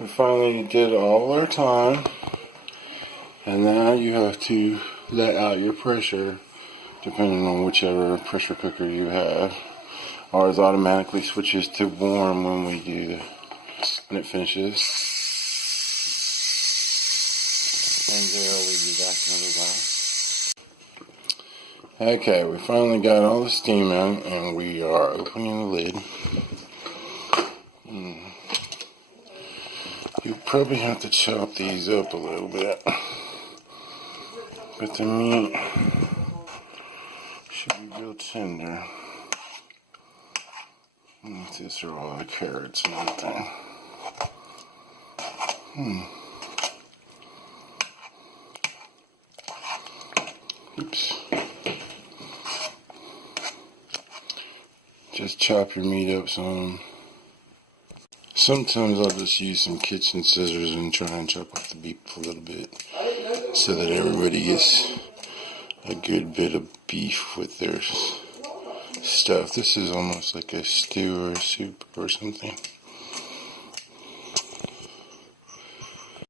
We finally did all our time, and now you have to let out your pressure depending on whichever pressure cooker you have. Ours automatically switches to warm when when it finishes. And there will be back another while. Okay, we finally got all the steam out, and we are opening the lid. You probably have to chop these up a little bit, but the meat should be real tender. These are all the carrots and everything. Oops. Just chop your meat up some. Sometimes I'll just use some kitchen scissors and try and chop off the beef a little bit so that everybody gets a good bit of beef with their stuff. This is almost like a stew or a soup or something.